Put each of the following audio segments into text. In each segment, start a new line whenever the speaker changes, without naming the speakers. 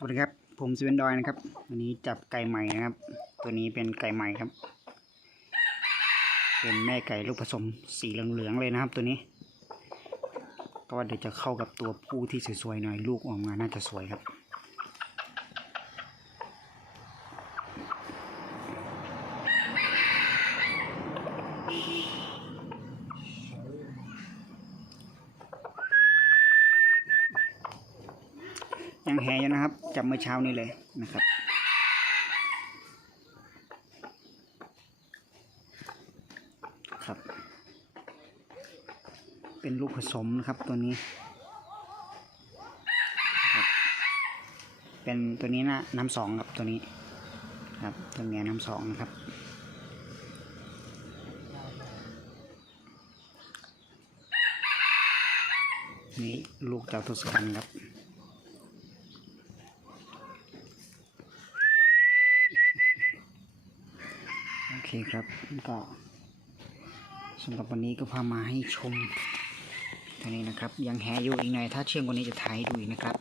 สวัสดีครับ ผมซีเวนดอยนะครับ วันนี้จับไก่ใหม่นะครับ ตัวนี้เป็นไก่ใหม่ครับ เป็นแม่ไก่ลูกผสมสีเหลืองๆเลยนะครับ ตัวนี้ ก็เดี๋ยวจะเข้ากับตัวผู้ที่สวยๆหน่อยลูกออกมาน่าจะสวยครับ ยังแหอยู่นะครับ จับเมื่อเช้านี้เลยนะครับ ครับ เป็นลูกผสมนะครับตัวนี้ครับเป็นตัวนี้นะน้ำสองครับตัวนี้ครับตัวเมียน้ำสองนะครับ นี่ลูกเจ้าทศกัณฐ์ครับ เคครับก็สำหรับวันนี้ก็พามาให้ชมเท่านี้นะครับ ยังแหอยู่อีกหน่อยถ้าเชื่องกว่านี้จะถ่ายดูอีกนะครับ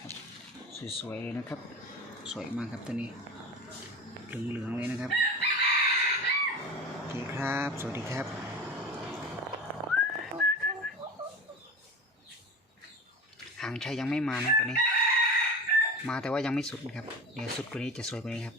ครับ สวยๆเลยนะครับ สวยมากครับตัวนี้เหลืองๆเลยนะครับโอเคครับ สวัสดีครับหางชัยยังไม่มานะตัวนี้ มาแต่ว่ายังไม่สุดนะครับ เดี๋ยวสุดกว่านี้จะสวยกว่านี้ครับ